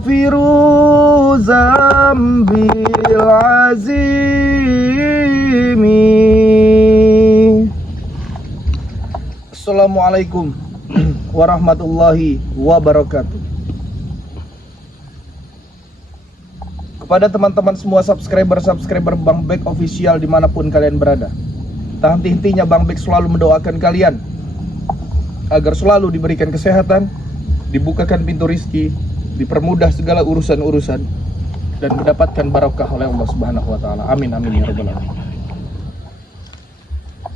ghafiru zambil azimi. Assalamualaikum warahmatullahi wabarakatuh. Kepada teman-teman semua subscriber Bang Bek Official dimanapun kalian berada, tak henti-hentinya Bang Bek selalu mendoakan kalian agar selalu diberikan kesehatan, dibukakan pintu rizki, dipermudah segala urusan-urusan, dan mendapatkan barokah oleh Allah Subhanahu wa Ta'ala. Amin amin ya rabbal alamin.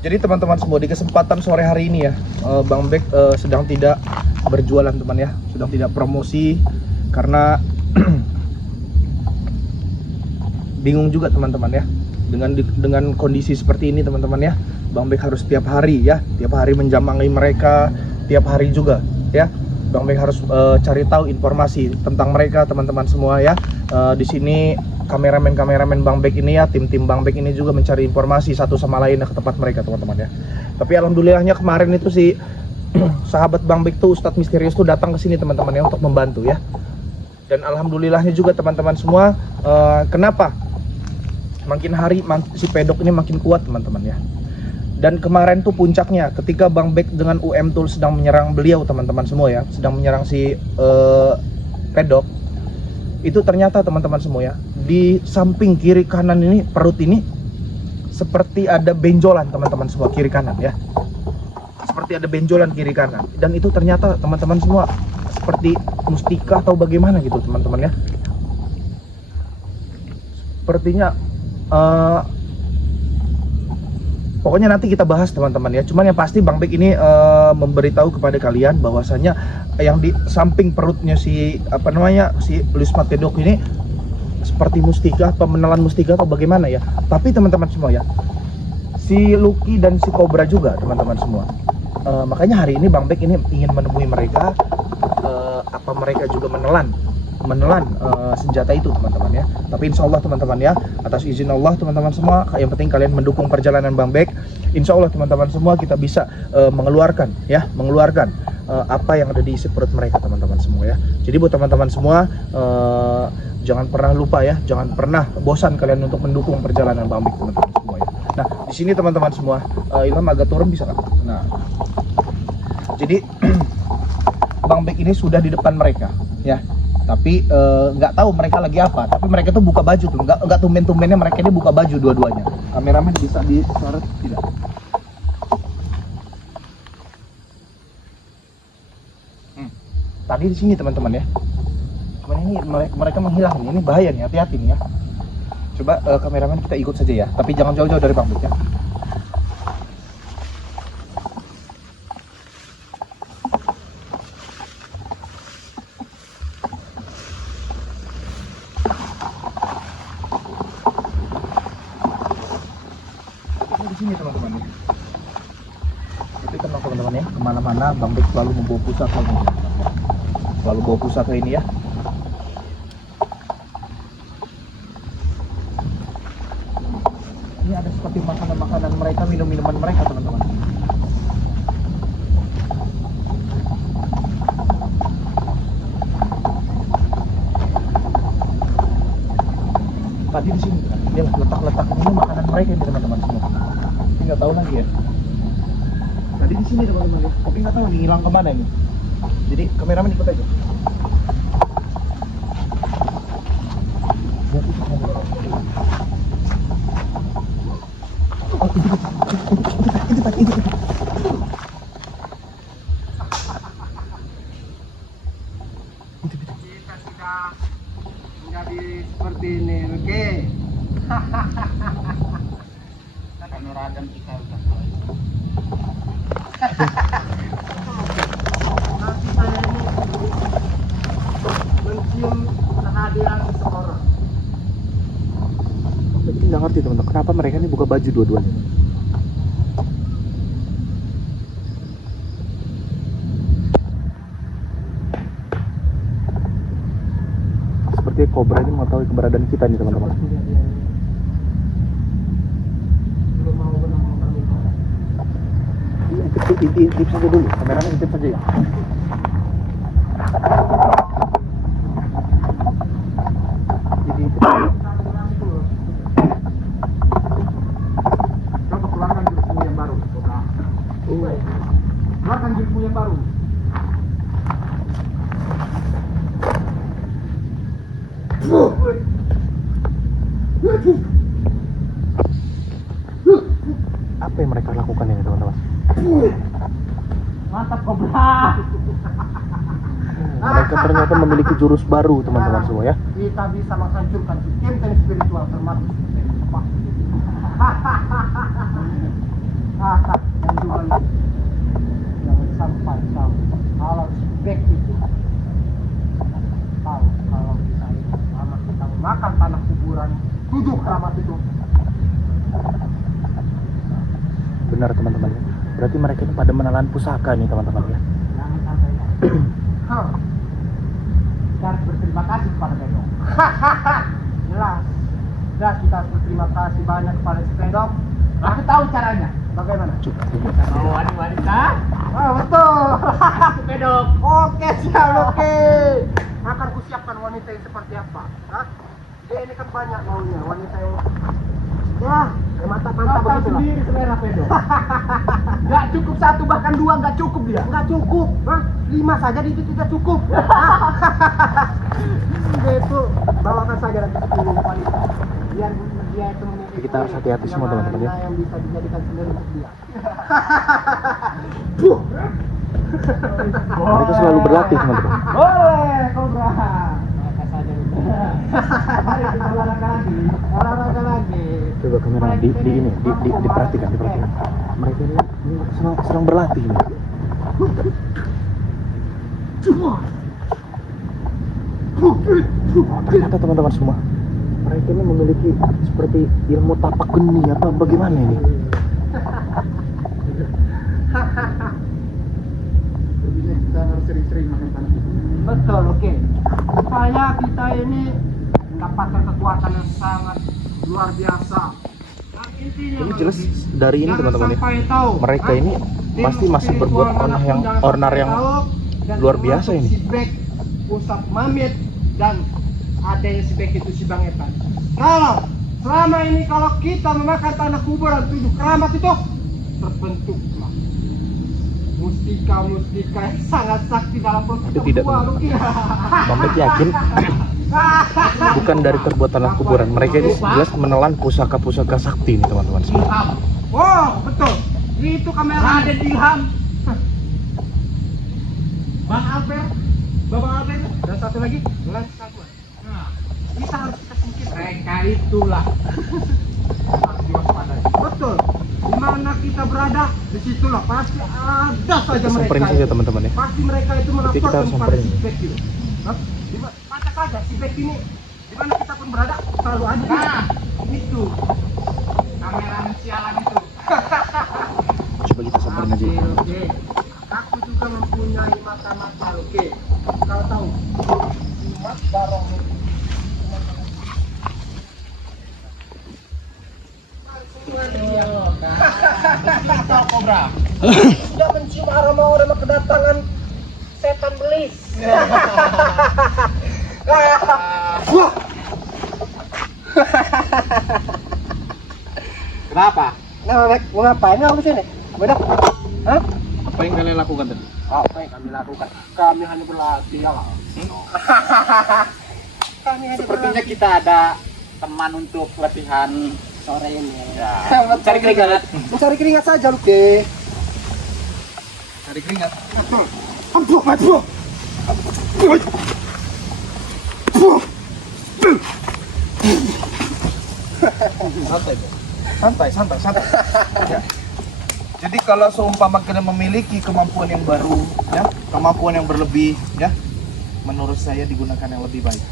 Jadi teman-teman semua, di kesempatan sore hari ini ya, Bang Bek sedang tidak berjualan teman ya, sedang tidak promosi karena bingung juga teman-teman ya, dengan kondisi seperti ini teman-teman ya. Bang Bek harus tiap hari ya, tiap hari menjamangi mereka, tiap hari juga ya. Bang Bek harus cari tahu informasi tentang mereka teman-teman semua ya. Di sini kameramen Bang Bek ini ya, tim Bang Bek ini juga mencari informasi satu sama lain ke tempat mereka teman-teman ya. Tapi alhamdulillahnya kemarin itu si sahabat Bang Bek tuh Ustadz Misterius tuh datang ke sini teman-teman ya, untuk membantu ya. Dan alhamdulillahnya juga teman-teman semua, kenapa makin hari si pedok ini makin kuat teman-teman ya. Dan kemarin tuh puncaknya ketika Bang Bek dengan UM Tool sedang menyerang beliau teman-teman semua ya, sedang menyerang si pedok. Itu ternyata teman-teman semua ya, di samping kiri kanan ini, perut ini seperti ada benjolan teman-teman semua, kiri kanan ya. Seperti ada benjolan kiri kanan. Dan itu ternyata teman-teman semua seperti mustika atau bagaimana gitu teman-teman ya. Sepertinya pokoknya nanti kita bahas teman-teman ya. Cuman yang pasti Bang Bek ini memberitahu kepada kalian bahwasanya yang di samping perutnya si si Luis Matedok ini seperti mustika, pemenelan mustika atau bagaimana ya. Tapi teman-teman semua ya, si Lucky dan si Cobra juga teman-teman semua. Makanya hari ini Bang Bek ini ingin menemui mereka, apa mereka juga menelan senjata itu teman-teman ya. Tapi insya Allah teman-teman ya, atas izin Allah teman-teman semua, yang penting kalian mendukung perjalanan Bang Bek. Insya Allah teman-teman semua kita bisa mengeluarkan apa yang ada di isi perut mereka teman-teman semua ya. Jadi buat teman-teman semua, jangan pernah lupa ya, jangan pernah bosan kalian untuk mendukung perjalanan Bang Bek teman-teman semua ya. Nah di sini teman-teman semua, Ilham agak turun bisa nggak? Nah jadi Bang Bek ini sudah di depan mereka ya. Tapi nggak tahu mereka lagi apa. Tapi mereka tuh buka baju tuh, nggak tumben-tumbennya mereka ini buka baju dua-duanya. Kameramen bisa disorot tidak? Tadi di sini teman-teman ya. Cuman ini mereka menghilang ini bahaya nih, hati-hati nih ya. Coba kameramen kita ikut saja ya. Tapi jangan jauh-jauh dari Bang Bek ya. Di sini teman-teman ya. Tapi tenang teman-teman ya, kemana-mana Bang Bek selalu membawa pusaka ini, selalu bawa pusaka ini ya. Ini ada seperti makanan-makanan mereka, minum-minuman mereka teman-teman. Tadi di sini kan, dia letak-letak ini makanan mereka ini teman-teman semua. Tapi nggak tahu lagi ya. Tadi di sini teman-teman ya, tapi nggak tahu nih hilang kemana ini. Jadi kameramen ikut aja. Oh, itu tadi. Kita sudah menjadi seperti ini, oke? Kanoradam kita udah nanti saya ini mencium kehadiran seseorang. Tapi nggak ngerti teman-teman, kenapa mereka ini buka baju dua-duanya. Seperti Cobra ini mengetahui keberadaan kita nih teman-teman. Belum mau menemukan kita. Intip saja dulu, kameranya intip saja ya. Apa yang mereka lakukan ini teman-teman? Mantap Cobra. Mereka ternyata memiliki jurus baru teman-teman semua ya. Kita bisa menghancurkan sistem dan spiritual termasuk sistem Jepang. Dan juga jangan sampai tahu kalau back itu tahu kalau kita itu selama kita makan tanah kuburan 7 keramat itu. Benar teman-teman ya. Berarti mereka ini pada menelan pusaka nih teman-teman ya. Jangan sampai kita harus berterima kasih kepada Pedok. Jelas. Jelas kita harus berterima kasih banyak kepada si Pedok. Aku tahu caranya. Bagaimana? Oh, wanita? Oh, betul. Pedok. Oke, siap, oke. Akan kusiapkan wanita yang seperti apa? Hah? Dia ini kan banyak maunya, wanita yang mantap-mantap begitu lah. Sendiri selera Pedok. Gak cukup 1 bahkan 2 gak cukup dia. Gak cukup. Hah? 5 saja itu tidak cukup. Itu bawakan saja nanti 10 wanita. Biar dia itu memiliki. Kita harus hati-hati semua teman-teman ya. Yang bisa dijadikan sendiri untuk dia. Mereka selalu berlatih teman-teman. Boleh, Cobra. Mereka saja itu. Mari kita olahraga lagi. Olahraga lagi. Coba kamera diperhatikan. Mereka ini sedang berlatih nih. Oh, ternyata teman-teman semua, mereka ini memiliki seperti ilmu tapak geni apa bagaimana ini? Kita harus sering-sering makan tanah. Betul, oke. Supaya kita ini mendapatkan kekuatan yang sangat luar biasa. Nah, intinya Ini jelas dari ini jangan teman-teman ya. sampai tahu, Mereka ini tim pasti masih berbuat spiritual manapun jangan onar sampai yang tahu, dan luar biasa termasuk ini. Si Bek, Ustaz Mamit dan adanya si Bek itu si Bang Etan. Kalau selama ini kalau kita memakan tanah kuburan 7 keramat itu terbentuklah mustika yang sangat sakti dalam perut Itu tidak, berdua, Luki. Bang Bek yakin bukan dari terbuat tanah kuburan. Mereka ini jelas menelan pusaka-pusaka sakti nih teman-teman semua. Ilham. Oh, betul. Itu kamera Raden Ilham. Bang Albert, Babang Albert, dan satu lagi, Lance Sakwan. Nah, kita harus kita singkir. Mereka itulah. Harus diwaspadai. Betul. Di mana kita berada, disitulah pasti ada saja Kita mereka. samperin saja teman-teman ya. Pasti mereka itu Kita melaporkan harus kepada samperin. si Bek itu. Hah? Mata saja si Bek ini, di mana kita pun berada, selalu ada. Nah, itu kamera sialan itu. Coba kita samperin aja. Oke. Aku juga mempunyai mata-mata, oke. Kau tahu, Mas Barong itu. Kita Cobra. Sudah mencium aroma kedatangan setan belis. Kenapa? Nah, mau ngapain kamu sini? Bedak? Hah? Apa yang kalian lakukan tadi? Apa yang kami lakukan? Kami hanya berlatih ya lah. Kami hanya Sepertinya kita ada teman untuk latihan sore ini. ya. Cari keringat. Mencari keringat saja, Luke. Cari keringat. Betul. Aduh. Santai. Ya. Jadi kalau seumpama kalian memiliki kemampuan yang baru, ya, kemampuan yang berlebih, ya, menurut saya digunakan yang lebih baik.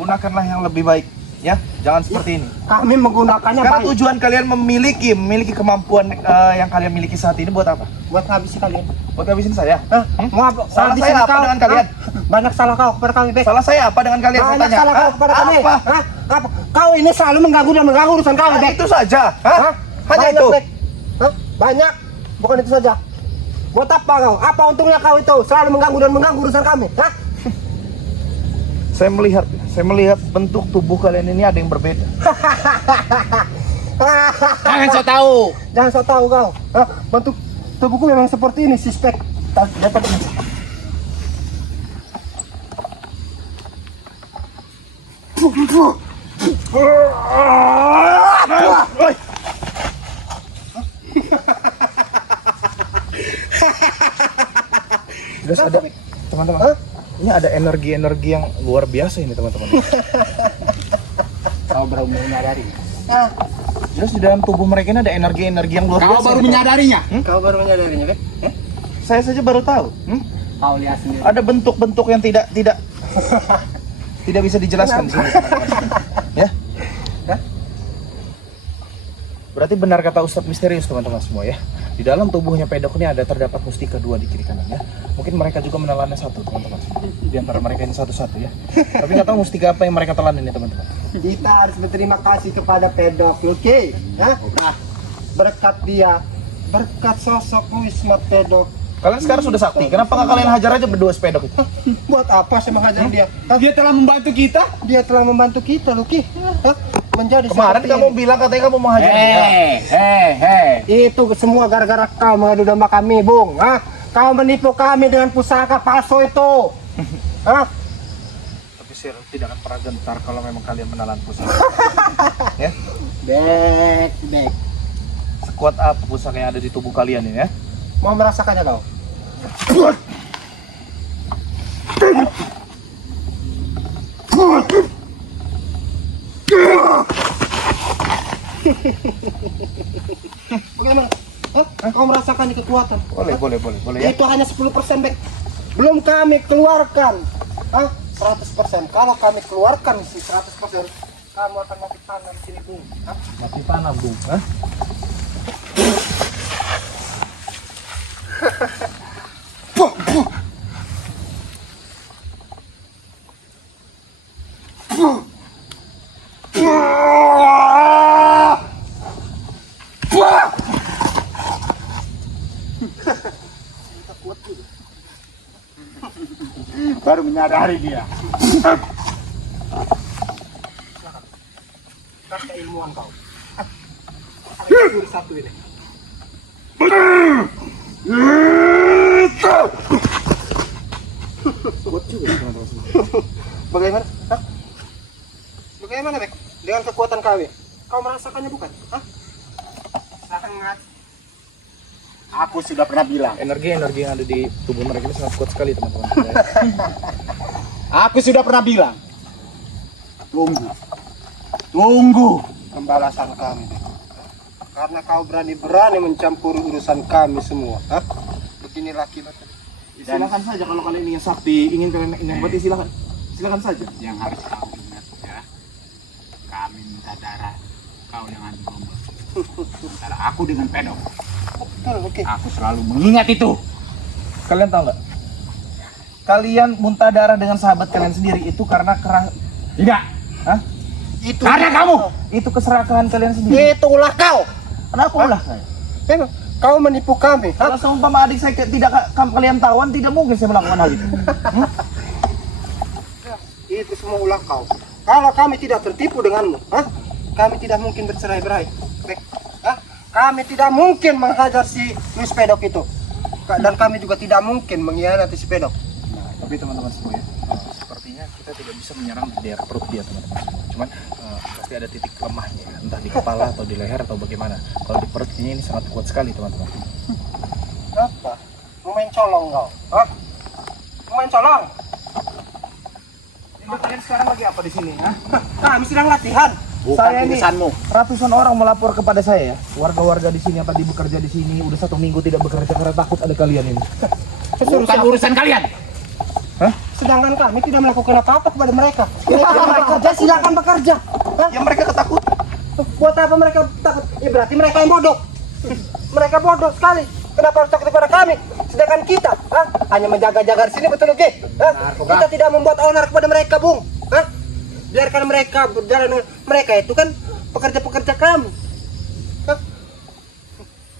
Gunakanlah yang lebih baik, ya. Jangan seperti ini. Kami menggunakannya Karena baik. tujuan kalian memiliki kemampuan yang kalian miliki saat ini buat apa? Buat habisi kalian. Buat habisin saya? Salah habisin saya apa kau? dengan kalian? Banyak salah kau kepada kami, Bek. Salah saya apa dengan kalian? Saya Banyak tanya. salah kau kepada kami. Apa? Hah? Apa? Kau ini selalu mengganggu urusan kami, Bek. Itu saja. Hah? Hanya Banyak, itu. Bek. Hah? Banyak. Bukan itu saja. Buat apa kau? Apa untungnya kau itu selalu mengganggu urusan kami? Hah? Saya melihat bentuk tubuh kalian ini ada yang berbeda. Jangan so tahu. Jangan sok tahu kau. Hah? Bentuk tubuhku memang seperti ini, suspek. Dapat ini. Terus ada teman-teman. Ini ada energi-energi yang luar biasa ini teman-teman. Kau baru menyadari. Terus di dalam tubuh mereka ini ada energi-energi yang luar Kau biasa. baru nih, menyadarinya. Kau baru menyadarinya, Bek? Saya saja baru tahu. Kau lihat sendiri. Ada bentuk-bentuk yang tidak tidak bisa dijelaskan di sini. teman-teman. Ya? Berarti benar kata Ustadz misterius teman-teman semua ya. Di dalam tubuhnya pedok ini terdapat mustika dua di kiri kanan ya. Mungkin mereka juga menelannya satu teman-teman. Di antara mereka ini satu-satu ya. Tapi nggak tahu mustika apa yang mereka telan ini teman-teman. Kita harus berterima kasih kepada pedok, oke? Ya? Nah, Berkat dia, berkat sosok Wisma Pedok. Kalian sekarang sudah sakti. Kenapa nggak kalian hajar aja berdua sepedok itu? Buat apa saya menghajar dia? dia telah membantu kita. Dia telah membantu kita, Luki. Menjadi Kemarin seperti kamu ini. bilang katanya kamu mau hajar dia. Itu semua gara-gara kau mengadu domba kami, Bung. Kau menipu kami dengan pusaka palsu itu. Tapi saya tidak akan pernah gentar kalau memang kalian menelan pusaka. Ya? Bek. Sekuat apa pusaka yang ada di tubuh kalian ini ya? Mau merasakannya kau? Bagaimana? Kau merasakan di kekuatan? Boleh ya. Itu hanya 10%, Bek. Belum kami keluarkan. 100%. Kalau kami keluarkan si 100%, kamu akan mati tanah di sini, Bung. Mati tanah, Bung. Hah? Baru menyadari dia. Tes keilmuan kau. Ada satu ini. Kuat juga teman-teman. Bagaimana? Bagaimana, Bek? Dengan kekuatan kami? Kau merasakannya bukan? Sangat. Aku sudah pernah bilang. Energi yang ada di tubuh mereka ini sangat kuat sekali teman-teman. Aku sudah pernah bilang. Tunggu. Pembalasan kami, Bek. Karena kau berani mencampuri urusan kami semua. Beginilah akibatnya. Silakan saja kalau kalian ingin sakti, ingin kalian ingin mati silakan saja. Yang harus kau ingat ya. Kami minta darah. Kau dengan domba. Antara aku dengan pedok. Betul, oke. Aku selalu mengingat itu. Kalian tahu nggak? Kalian muntah darah dengan sahabat kalian sendiri itu karena Tidak. Hah? Itu Karena kamu. Itu keserakahan kalian sendiri. Itulah kau. Kenapa ulah? Memang kau menipu kami. Kalau seumpama adik saya tidak kalian tawan, tidak mungkin saya melakukan hal itu. Itu semua ulah kau. Kalau kami tidak tertipu denganmu, kami tidak mungkin bercerai-berai. Bek. Kami tidak mungkin menghajar si Luis Pedok itu. Dan kami juga tidak mungkin mengkhianati si Pedok. Nah, tapi teman-teman semua ya, sepertinya kita tidak bisa menyerang di daerah perut dia teman-teman semua. Cuman pasti ada titik lemahnya, entah di kepala atau di leher atau bagaimana. Kalau di perut ini sangat kuat sekali teman-teman. Apa? Mau main colong kau? Mau main colong? Kalian sekarang lagi apa di sini? Kami sedang latihan. Bukan Saya ini- urusanmu. Ratusan orang melapor kepada saya ya, warga-warga di sini yang tadi bekerja di sini udah 1 minggu tidak bekerja karena takut ada kalian ini. Bukan urusan kalian. Sedangkan kami tidak melakukan apa-apa kepada mereka. Mereka bekerja, silakan bekerja. Ya mereka ketakutan. Buat apa mereka takut? Ya berarti mereka yang bodoh. Mereka bodoh sekali. Kenapa harus takut kepada kami? Sedangkan kita hanya menjaga-jaga di sini, betul oke? Kita tidak membuat onar kepada mereka, Bung. Biarkan mereka berjalan. Mereka itu kan pekerja-pekerja kami.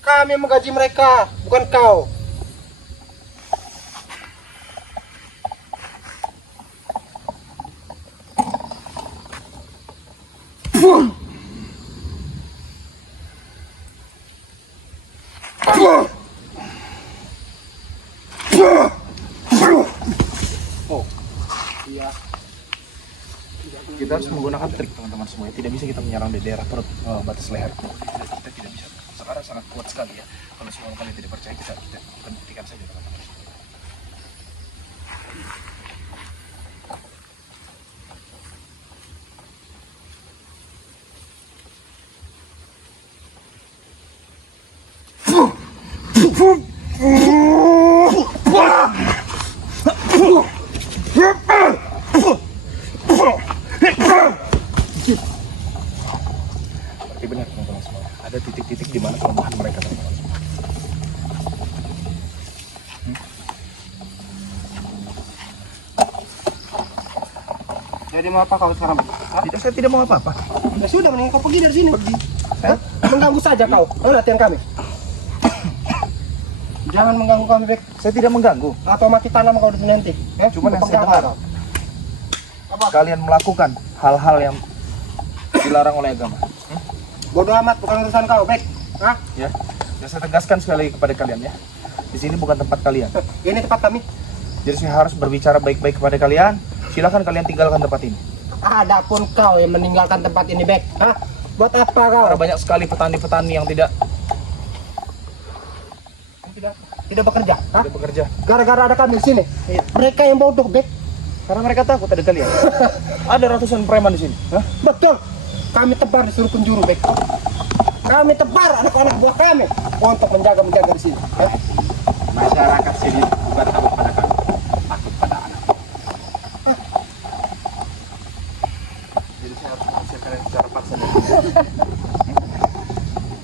Kami yang menggaji mereka, bukan kau. Kita harus menggunakan trik teman-teman semua. Tidak bisa kita menyerang di daerah perut batas leher. Kita tidak bisa. Sekarang sangat kuat sekali ya. Kalau semua kalian tidak percaya kita akan buktikan saja teman-teman. Berarti benar teman-teman semua. Ada titik-titik di mana kelemahan mereka teman-teman semua. Jadi mau apa kau sekarang? Tidak, saya tidak mau apa-apa. Ya sudah, mending kau pergi dari sini. Hah? Mengganggu saja kau. Latihan kami. Jangan mengganggu kami, Bek. Saya tidak mengganggu. Atau mati tanam kau di sini nanti. Cuman yang saya dengar, kalian melakukan hal-hal yang dilarang oleh agama. Bodoh amat, bukan urusan kau, Bek. Hah? Ya, dan saya tegaskan sekali lagi kepada kalian ya. Di sini bukan tempat kalian. Ini tempat kami. Jadi saya harus berbicara baik-baik kepada kalian. Silakan kalian tinggalkan tempat ini. Adapun kau yang meninggalkan tempat ini, Bek. Hah? Buat apa kau? Karena banyak sekali petani-petani yang tidak Tidak bekerja. Hah? bekerja. Gara-gara ada kami di sini. Mereka yang bodoh, Bek. Karena mereka takut ada kalian. Ada ratusan preman di sini. Hah? Betul. Kami tebar disuruh penjuru, Bek. Kami tebar anak-anak buah kami untuk menjaga di sini. Hah? Masyarakat sini bukan takut pada kami, takut pada anak. Jadi saya harus mengusir kalian secara paksa.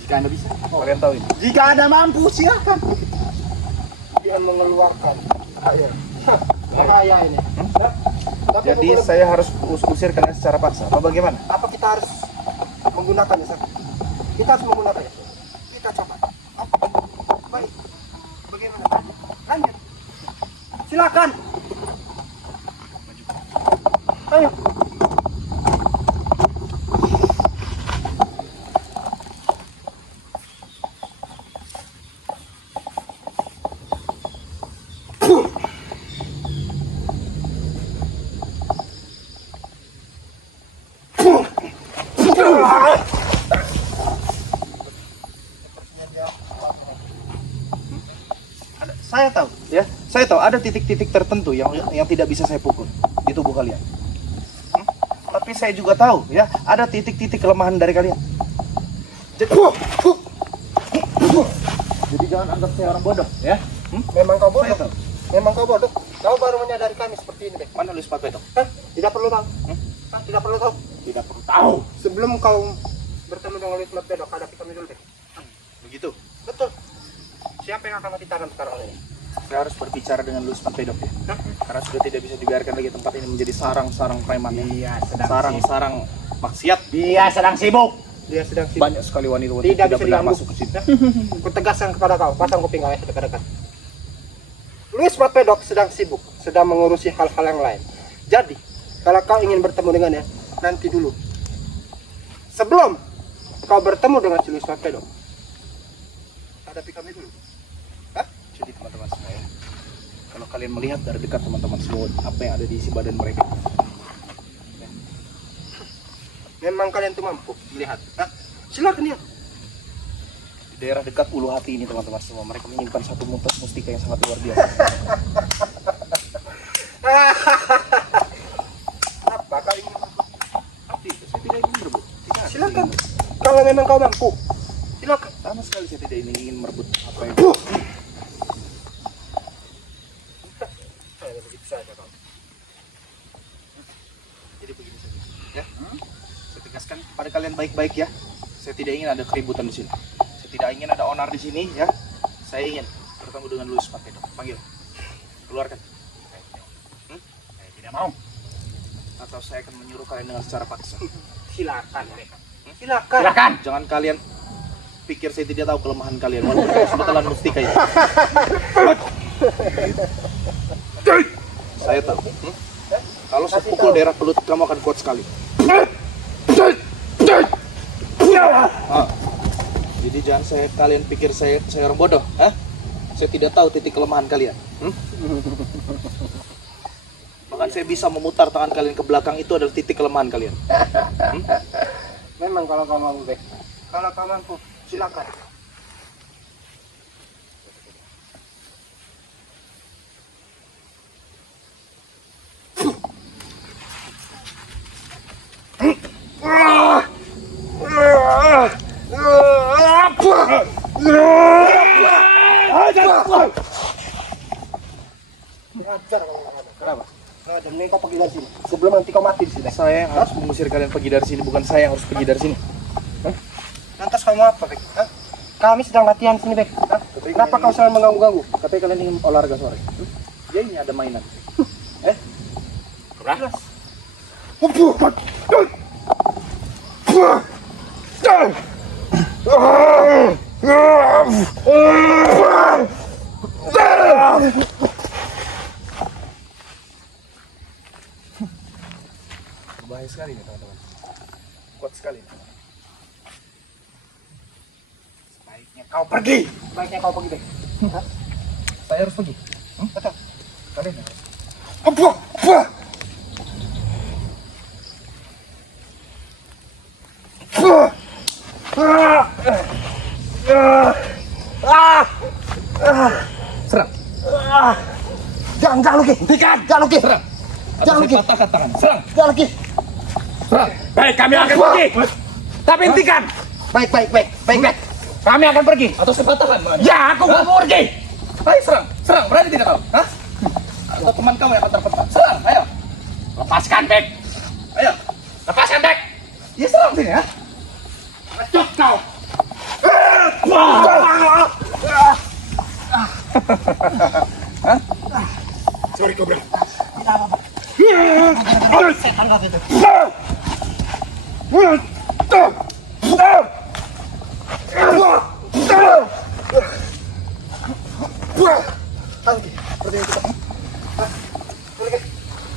Jika Anda bisa. Kalian tahu ini. Jika ada mampu, silakan. Dia mengeluarkan air. Bahaya ini. Hah? Tapi Jadi saya harus usir kalian secara paksa. Apa bagaimana? apa kita harus menggunakannya, Sak? Kita harus menggunakannya. Kita coba. Baik. Bagaimana? Lanjut. Silakan. Ayo. Saya tahu, ya. Saya tahu ada titik-titik tertentu yang tidak bisa saya pukul di tubuh kalian. Tapi saya juga tahu, ya, ada titik-titik kelemahan dari kalian. Jadi jangan anggap saya orang bodoh, ya. Memang kau Saya bodoh. tahu. Memang kau bodoh. Kau baru menyadari kami seperti ini, Bek. Mana Luis Papeto? Hah? Tidak perlu tahu. Hah? Tidak perlu tahu. Tidak perlu tahu. Sebelum kau bertemu dengan Luis Matpedo, hadapi kami dulu, Bek. Begitu. Betul. Siapa yang akan mati tanam sekarang ini? Saya harus berbicara dengan Luis Papedo, ya. Karena sudah tidak bisa dibiarkan lagi tempat ini menjadi sarang-sarang preman. Dia sedang Sarang-sarang maksiat. Dia sedang sibuk. Dia sedang sibuk. Banyak sekali wanita-wanita Tidak tidak bisa benar diganggu. masuk ke sini. Kutegaskan kepada kau, pasang kuping kau ya dekat-dekat. Luis Matpedok sedang sibuk, sedang mengurusi hal-hal yang lain. Jadi, kalau kau ingin bertemu dengannya, nanti dulu. Sebelum kau bertemu dengan si Luis Matpedok, hadapi kami dulu. Hah? Jadi teman-teman semua, ya, kalau kalian melihat dari dekat teman-teman semua apa yang ada di isi badan mereka, Memang kalian tuh mampu melihat. Hah? Silakan ya. di daerah dekat ulu hati ini teman-teman semua, mereka menyimpan satu muntas mustika yang sangat luar biasa. Apa kau ingin merebut? Tapi saya tidak ingin merebut. Tidak, Silakan. Kalau memang kau mampu, silakan. sama sekali saya tidak ingin merebut apa yang Begitu saja kau. jadi begini saja. Ya, saya tegaskan pada kalian baik-baik ya. Saya tidak ingin ada keributan di sini. Saya tidak ingin ada onar di sini ya. Saya ingin bertemu dengan Luis Papedo. Panggil. Keluarkan. Saya tidak mau. Atau saya akan menyuruh kalian dengan secara paksa. Silakan, Bek. Silakan. Silakan. Jangan kalian pikir saya tidak tahu kelemahan kalian walaupun kalian sudah telan mustika itu. Saya tahu. Kalau saya pukul daerah pelut kamu akan kuat sekali. Jadi jangan kalian pikir saya orang bodoh, Saya tidak tahu titik kelemahan kalian. Bahkan saya bisa memutar tangan kalian ke belakang, itu adalah titik kelemahan kalian. Memang kalau kau mampu, Bek. Kalau kau mampu, silakan. Kenapa? Nah, kau pergi dari sini. Sebelum nanti kau mati di sini. Saya yang harus mengusir kalian pergi dari sini, bukan saya yang harus pergi dari sini. Lantas kamu apa, Bek? Hah? Kami sedang latihan sini, Bek. Hah? Kenapa kau selalu mengganggu-ganggu? Katanya kalian ingin olahraga sore. Ya ini ada mainan. Udah. Berbahaya sekali nih teman-teman. Kuat sekali. Sebaiknya kau pergi. Baiknya kau pergi, Bek. Hah? Saya harus pergi. Betul. Kalian yang harus. Serang. Jangan lagi. Hentikan. Jangan lagi. Serang. Jangan lagi. Patahkan tangan. Serang. Jangan lagi. Serang. Baik, kami akan pergi. Tapi hentikan. Baik. Kami akan pergi. Atau saya patahkan. Ya, aku mau pergi. Ayo serang. Serang. Berani tidak kau? Hah? Atau teman kamu yang akan terpental? Serang. Ayo. Lepaskan, Bek. Ayo. Lepaskan, Bek. Ya serang sini ya. Cut kau. Sorry, Cobra. Saya tangkap itu.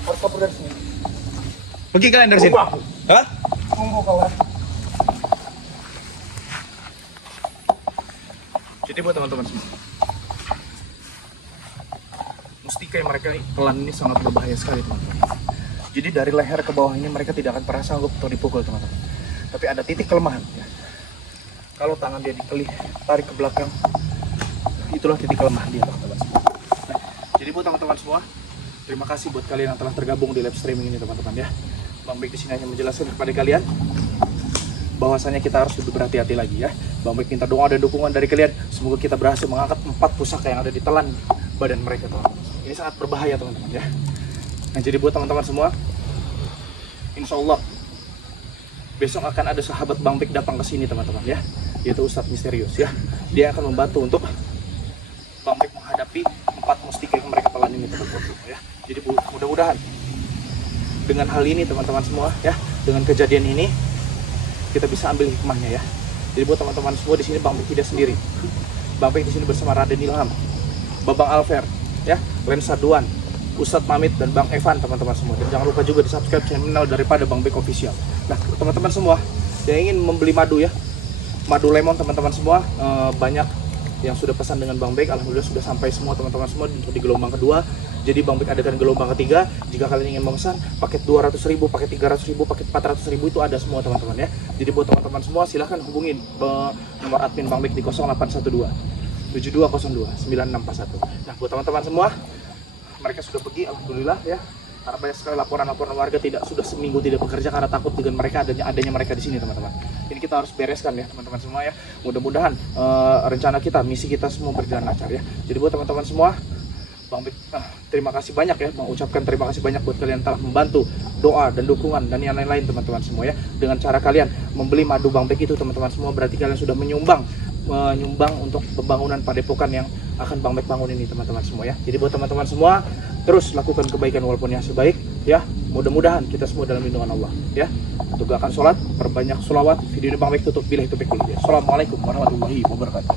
Harus kabur dari sini. Pergi kalian dari sini. Hah? Tunggu kawan. Jadi buat teman-teman semua, mustika yang mereka telan ini sangat berbahaya sekali teman-teman. Jadi dari leher ke bawah ini mereka tidak akan pernah sanggup atau dipukul teman-teman. Tapi ada titik kelemahan ya. Kalau tangan dia tarik ke belakang, itulah titik kelemahan dia teman-teman semua. Nah, jadi buat teman-teman semua, terima kasih buat kalian yang telah tergabung di live streaming ini teman-teman ya. Bang Bek di sini hanya menjelaskan kepada kalian bahwasanya kita harus lebih berhati-hati lagi ya. Bang Bek minta doa dan dukungan dari kalian. Semoga kita berhasil mengangkat 4 pusaka yang ada di telan badan mereka teman-teman. Ini sangat berbahaya teman-teman ya. Nah jadi buat teman-teman semua, insya Allah besok akan ada sahabat Bang Bek datang ke sini teman-teman ya, yaitu Ustadz Misterius ya. Dia akan membantu untuk Bang Bek menghadapi 4 mustika yang mereka telan ini teman-teman ya. Jadi mudah-mudahan dengan hal ini teman-teman semua ya, dengan kejadian ini kita bisa ambil hikmahnya ya. Jadi buat teman-teman semua, di sini Bang Bek tidak sendiri. Bang Bek di sini bersama Raden Ilham, Babang Alfer, ya, Lensa Duan, Ustadz Mamit dan Bang Evan teman-teman semua. Dan jangan lupa juga di subscribe channel daripada Bang Bek Official. Nah teman-teman semua yang ingin membeli madu ya, madu lemon teman-teman semua, banyak yang sudah pesan dengan Bang Bek. Alhamdulillah sudah sampai semua teman-teman semua di gelombang kedua. Jadi Bang Bek adakan gelombang ketiga. Jika kalian ingin memesan paket 200.000, paket 300.000, paket 400.000 itu ada semua teman-teman ya. Jadi buat teman-teman semua silahkan hubungin nomor admin Bang Bek di 0812 7202 9641. Nah buat teman-teman semua, mereka sudah pergi alhamdulillah ya. Karena banyak sekali laporan-laporan warga sudah seminggu tidak bekerja karena takut dengan mereka adanya mereka di sini teman-teman. Ini kita harus bereskan ya teman-teman semua ya. Mudah-mudahan rencana kita, misi kita semua berjalan lancar ya. Jadi buat teman-teman semua, Bang Bek terima kasih banyak ya, mengucapkan terima kasih banyak buat kalian telah membantu doa dan dukungan dan yang lain-lain teman-teman semua ya. Dengan cara kalian membeli madu Bang Bek itu teman-teman semua, berarti kalian sudah menyumbang untuk pembangunan padepokan yang akan Bang Bek bangun ini teman-teman semua ya. Jadi buat teman-teman semua, terus lakukan kebaikan walaupun yang sebaik ya. Mudah-mudahan kita semua dalam lindungan Allah ya. Tegakkan sholat, perbanyak sholawat. Video ini Bang Bek tutup, bila itu. Assalamualaikum warahmatullahi wabarakatuh.